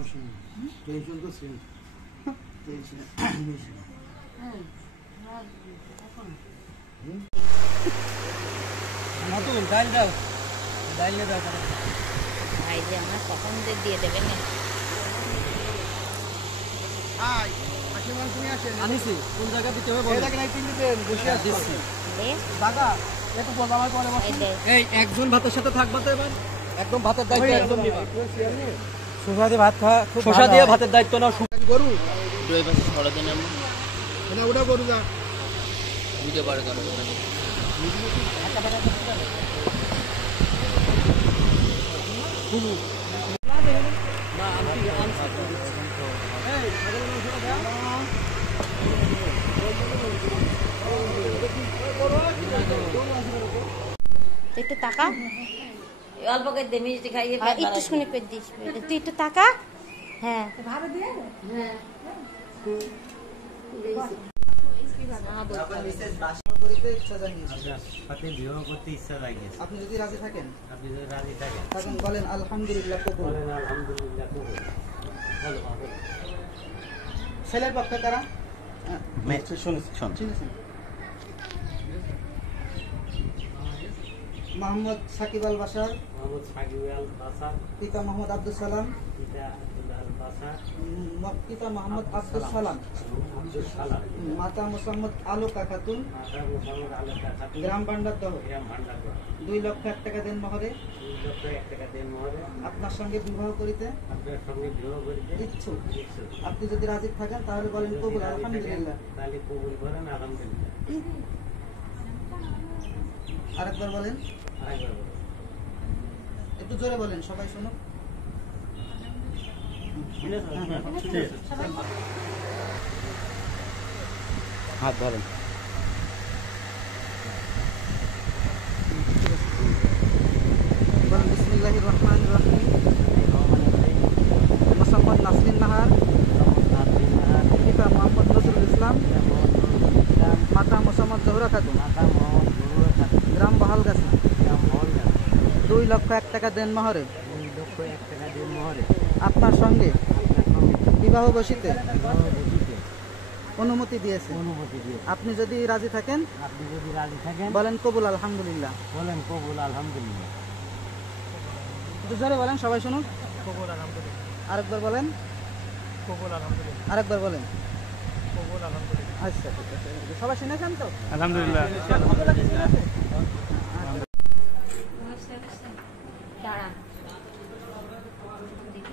সমস্যা নেই, টেনশন করছি টেনশন ডাল দাও, ডাল দাও ভাই যে আমার কখন দিয়ে দেবেন না। আনিছি কোন জায়গা দিতে হবে বলো। এই একজন ভাতের সাথে থাকবা তো এবার একদম ভাতের দায়িত্ব একদম নিবা। শসা দিয়ে ভাত খাওয়া খুব শসা দিয়ে ভাতের দায়িত্ব নাও। গরু দুই পাশে ছড়া দেন আমরা ওটা গরু যা বুঝতে পারে কারণ খুলু না আমি একটু টাকা অল্প করে দে, মিষ্টি খাইয়ে একটু শুনে করে দিস, তুই একটু টাকা। হ্যাঁ আপনি যদি রাজি থাকেন বলেন আলহামদুলিল্লাহ কবুল। ছেলের পক্ষে তারা মোহাম্মদ সাকিব আল বাসার, পিতা মোহাম্মদ আব্দুল সালাম, পিতা মোহাম্মদ আব্দুল সালাম, মাতা মোসাম্মদ আলোকা খাতুন, গ্রাম ভান্ডারদহ, 2,01,000 টাকা দেন মহরে, আপনার সঙ্গে বিবাহ করিতে ইচ্ছুক। আপনি যদি রাজি থাকেন তাহলে বলেন কবুল আলহামদুলিল্লাহ। আরেকবার বলেন, একটু জোরে বলেন সবাই শোনো। হাত ধরেন। বিসমিল্লাহির রহমানির রহিম। মোসাম্মদ নাসরিন নাহার, পিতা মোহাম্মদ নজরুল ইসলাম, মাতা মোসাম্মদ জোহরা খাতুন, গ্রাম বহালগাছি, 2,01,000 টাকা দেন মহরে, আপনার সঙ্গে বিবাহ বসিতে অনুমতি দিয়েছে। আপনি যদি রাজি থাকেন বলেন কবুল আলহামদুলিল্লাহ। জোরে বলেন সবাই শুনুন। আরেকবার বলেন। আরেকবার বলেন। আচ্ছা ঠিক আছে, সবাই শুনেছেন তো? আলহামদুলিল্লাহ।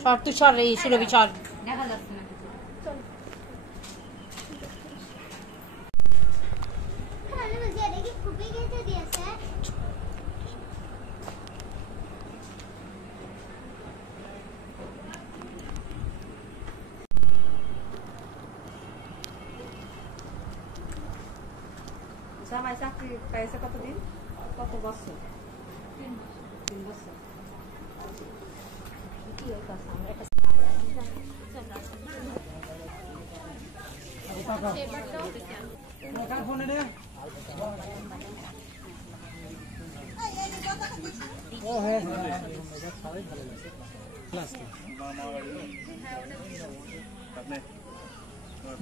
সর তুই সর, এই সুরভি সর। দেখা যাচ্ছে না। জামাই চাকরি পেয়েছে কতদিন, কত বছর? 3 বছর।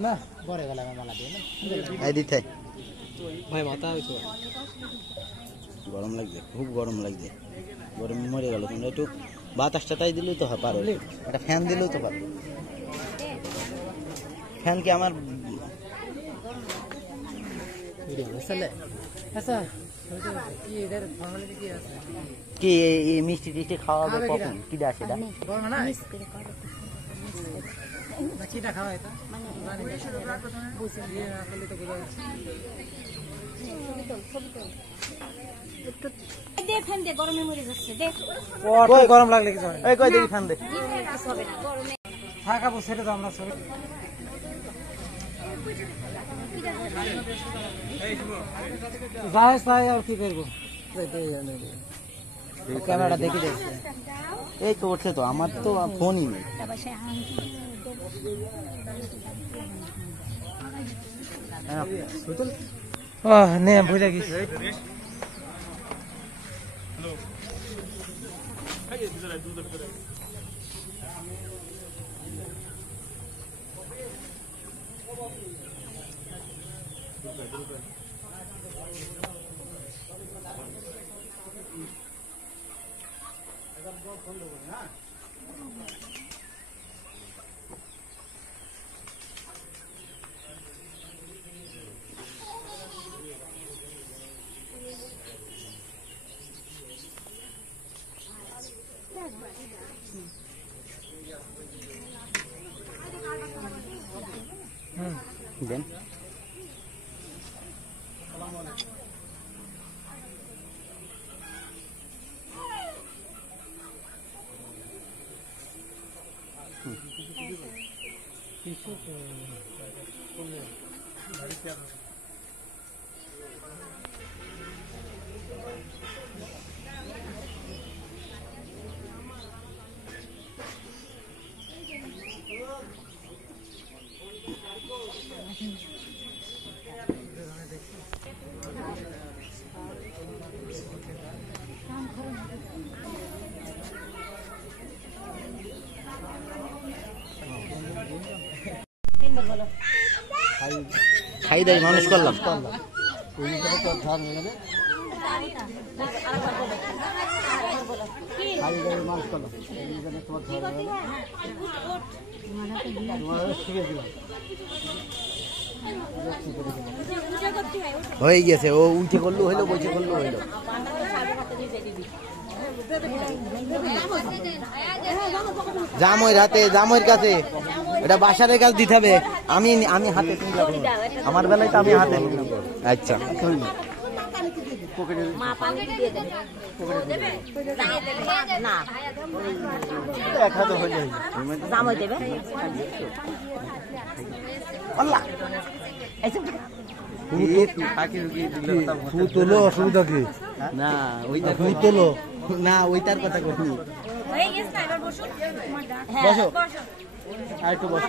না পরে গেল আমার মালা দিয়ে না দিতে ভাই মাথা হয়েছে গরম লাগছে, খুব গরম লাগছে, গরম মরে গেল। তোমরা একটু বাতাসটা তাই দিলেই তো পারো, একটা ফ্যান দিলেও তো পারো। ফ্যান কি আমার কি এই মিষ্টি টিষ্টি খাওয়াবে কখন? কি দেয় সেটা? গরম লাগলে কিছু ফ্যান দে থাকাবো, সেটা তো আমরা সবাই আর কি করবো। ক্যামেরাটা দেখি দেখছে, এই তো উঠছে তো, আমার তো ফোনই নেই। নে বুঝে গেছি। দেন খাই দাই মানুষ করলাম হয়ে গেছে ও উঠে করলো হইলো বসে করলো হইলো জামইর হাতে জামইর কাছে এটা বাসারের কাছে দিতে হবে আমি আমি হাতে আমার বেলায় তো আমি হাতে আচ্ছা তোলো অসুবিধা কি না ওইটা তোলো না ওইটার কথা করি বসো আর একটু বসো